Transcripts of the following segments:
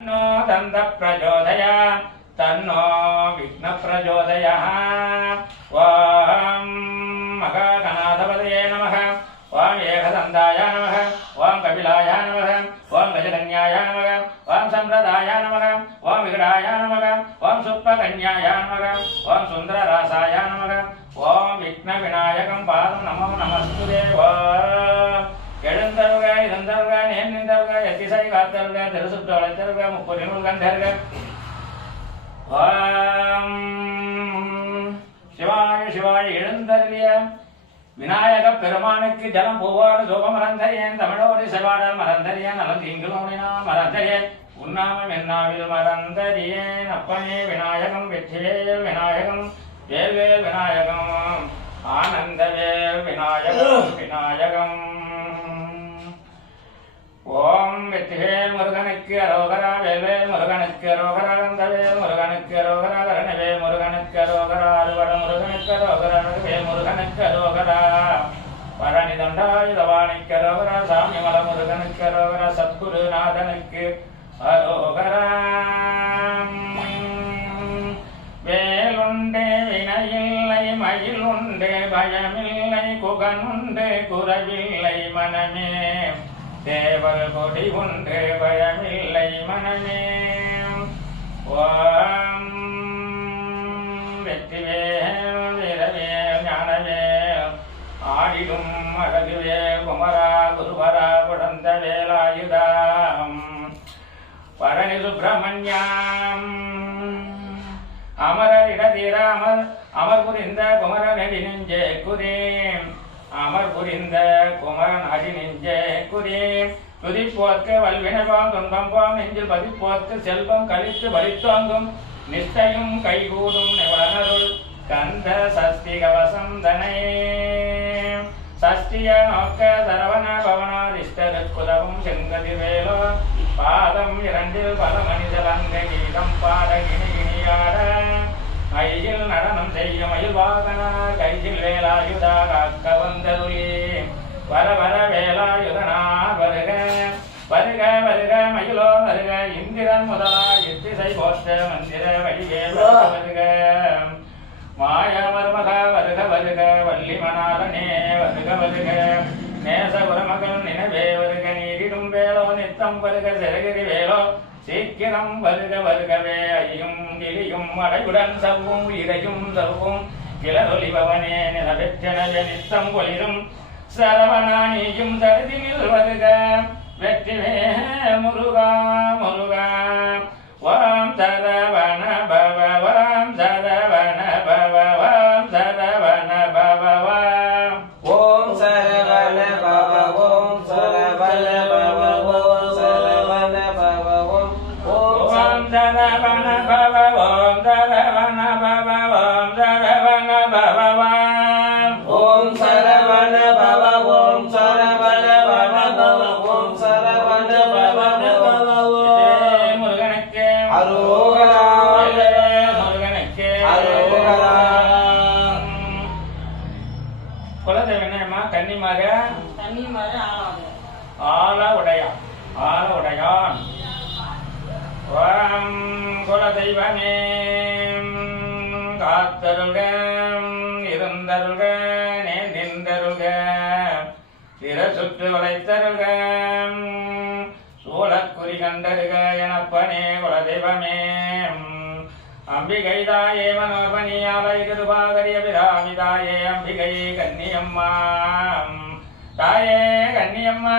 तन्नो दन्त प्रचोदय तन्नो विघ्न प्रचोदय ॐ मकागणाधपतये नमः ॐ एकदन्ताय नमः ॐ कपिलाय नमः ॐ गजकन्याय नमः ॐ सम्प्रदाय नमः ॐ विकटाय नमः ॐ सुप्पकन्याय नमः ॐ सुन्दररासाय नमः ॐ विघ्नविनायकं पादं नमो नमस्तु देव நின்றருக எத்திசை காத்தருக திருசுற்று அழைத்தருக முப்பொறிமுள் கண்டருக சிவாய சிவாய எழுந்தருளிய விநாயக பெருமானுக்கு ஜலம் பூவோடு சோபம் மறந்தறியேன் தமிழோடு செவாடல் மறந்தறியேன் நலம் தீங்குலோடினா மறந்தறியேன் உண்ணாமம் என்னாவில் மறந்தறியேன் அப்பனே விநாயகம் வெற்றிவேல் விநாயகம் வேல்வேல் விநாயகம் ஆனந்தவேல் விநாயகம் விநாயகம். அரோகரா முருகனுக்கு அரோகரா கந்தவேல் முருகனுக்கு அரோகரா கரணவேல் முருகனுக்கு ரோகரா. அறுவட முருகனுக்கு அரோகரா வேல் முருகனுக்கு அரோகரா பழனி தண்டாயுதவாணிக்கு ரோகரா சாமி மல முருகனுக்கு அரோகரா சத்குருநாதனுக்கு அரோகரா. வேலுண்டே வினையில்லை மயில் உண்டு பயமில்லை குகனுண்டு குறவில்லை மனமே. தேவர் கொடி ஒன்று பயமில்லை மனமே. ஓம் வெற்றிவேல் வீரவேல் ஞானவேல் ஆடிடும் அழகுவே குமரா குருவரா குடந்த வேலாயுதாம். பழனி சுப்பிரமணியம் அமரர் இடதீர அமர் புரிந்த குமர நெடி நெஞ்சே குரேம் அமர் புரிந்த குமரன் அடி நெஞ்சே குரேம் துதிப்போர்க்கு வல்வினைவாம் துன்பம்பாம் நெஞ்சில் பதிப்போர்க்கு செல்வம் கழித்து வலித்தோங்கும் நிஷ்டையும் கைகூடும் நிவனருள் கந்த சஷ்டி கவசம் தனை சஷ்டிய நோக்க சரவண பவனார் இஷ்டருக்குதவும் செங்கதி வேலோ பாதம் இரண்டில் பல மனிதர் அங்க கீதம் பாட கிணி கிணியாட. கையில் நடனம் செய்ய மயில் வாகனார் கையில் வேலாயுதா காக்க வந்தருளி வர வர வேலாயுதனார் வருக வருக வருக மயிலோ வருக இந்திரன் முதலா எத்திசை போற்ற மந்திர வடிவேலோ வருக மாய மருமக வருக வருக வள்ளி மணாலனே வருக வருக நேச உரமகள் நினைவே வருக நீரிடும் வேலோ நித்தம் வருக சிறகிரி வேலோ சீக்கிரம் வருக வருகவே ஐயும் கிளியும் மடையுடன் சவ்வும் இடையும் சவ்வும் கிளதொலிபவனே நிலவெற்றனவே நித்தம் ஒளிரும் சரவணானியும் தருதினில் வருக வெற்றிவே முருகா முருகா. ஓம் சரவண பவ ஆல உடையான். ஆல உடையான். தெய்வமே காத்தருக இருந்தருக இருந்தருள்க நேர்ந்தருள்க திற சுற்று வளைத்தருக சூழக்குறி கண்டருக எனப்பனே குலதெய்வமே. அம்பிகை தாயே மனோர்மணியாலை கிருபாகரிய பிராமி தாயே அம்பிகை கன்னியம்மா. தாயே கன்னியம்மா.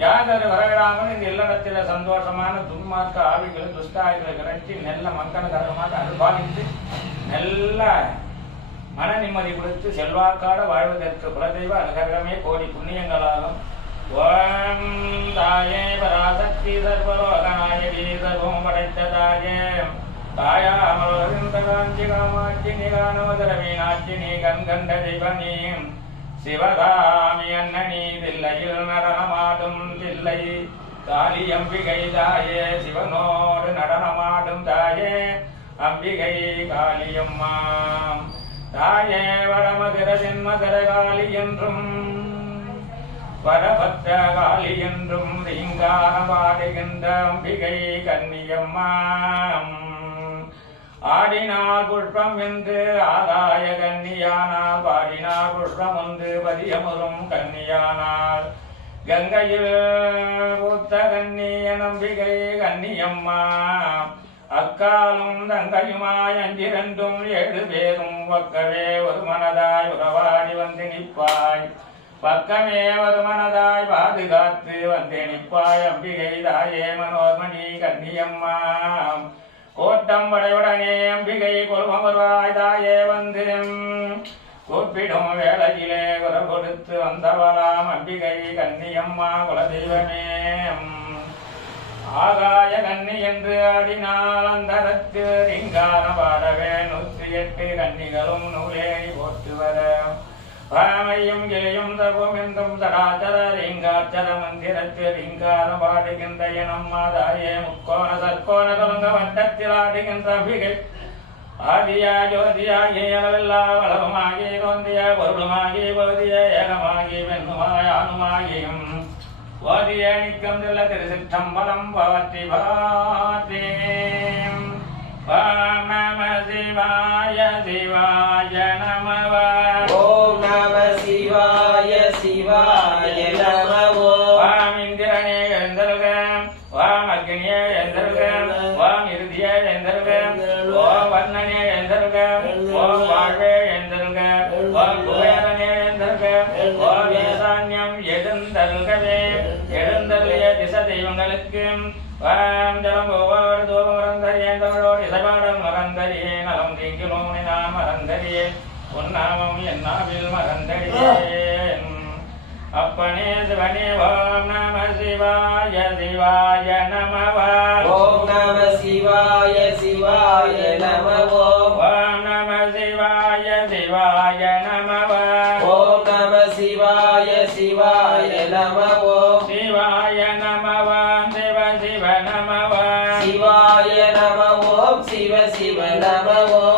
யாதொரு வரவிடாமல் இந்த இல்லறத்தில சந்தோஷமான துன்மார்க்க ஆவிகள் துஷ்டாய்களை விரட்டி நெல்ல மக்களுக்காரமாக அனுபவித்து நல்ல மன நிம்மதி கொடுத்து செல்வாக்காட வாழ்வதற்கு குலதெய்வ அனுகிரகமே கோடி புண்ணியங்களாலும். ஓம் தாயே பராசக்தி சர்வலோகநாயகி சர்வம் படைத்த தாயே தாயா அமரோகிந்த காஞ்சி காமாட்சி நீ மீனாட்சி நீ கண்கண்ட தெய்வனீ சிவகாமி அண்ணனி தில்லையில் நடனமாடும் தில்லை. தாலி அம்பிகை தாயே சிவனோடு நடனமாடும் தாயே அம்பிகை காளியம்மா. தாயே வடமதுர ஜென்மதர காளி என்றும் வரபத்த காளி என்றும் ரீங்காரம் பாடுகின்ற அம்பிகை கன்னியம்மா. ஆடினார் புஷ்பம் என்று ஆதாய கன்னியானால் பாடினார் புஷ்பம் ஒன்று பதியமுறும் கன்னியானால். கங்கையில் பூத்த கன்னிய நம்பிகை கன்னியம்மா அக்காலும் தங்கையுமாய் அஞ்சிரண்டும் ஏழு பேரும் ஒக்கவே ஒரு மனதாய் உறவாடி வந்து நிற்பாய். பக்கமே ஒரு மனதாய் பாதுகாத்து வந்து நிற்பாய் அம்பிகை தாயே மனோர்மணி கன்னியம்மா. கோட்டம் படையுடனே அம்பிகை கொள்வம் வருவாய் தாயே வந்து. கூப்பிடும் வேளையிலே குரல் கொடுத்து வந்தவளாம் அம்பிகை கன்னியம்மா குலதெய்வமே. ஆகாய கன்னி என்று ஆடினால் அந்தரத்து ரிங்கான பாடவே நூற்றி எட்டு கன்னிகளும் நூலே போட்டு வர பாமையும் கேயும் தபும் என்றும் சடாச்சர லிங்காச்சர மந்திரத்து லிங்காரம் பாடுகின்ற இனம் மாதாயே முக்கோண சற்கோண தொலங்க வட்டத்தில் ஆடுகின்ற அம்பிகை ஆதியா ஜோதியாகிய அளவில்லா வளவுமாகி தோந்திய பொருளுமாகி பகுதிய ஏகமாகி பெண்ணுமாய் ஆணுமாகியும். ஓதிய நிற்கும் தில்ல திருசிற்றம்பலம் பவற்றி பாத்தே வாம் நம சிவாய சிவா ஓம் வாழ்வே எழுந்தருக ஓம் குபேரனே எழுந்தருக ஓம் ஈசான்யம் எழுந்தருகவே எழுந்தருளிய திச தெய்வங்களுக்கு வாம் ஜலம் ஒவ்வொரு தூபம் மறந்தறியேன் இசைபாடல் மறந்தறியே. நலம் தீங்கிலோனி நான் மறந்தறியே. உன்னாமம் என்னாவில் மறந்தறியேன் அப்பனே சிவனே ஓம் நம சிவாய சிவாய நமவ ஓம் நம சிவாய சிவாய நம ஓம் சிவ சிவ நம ஓம்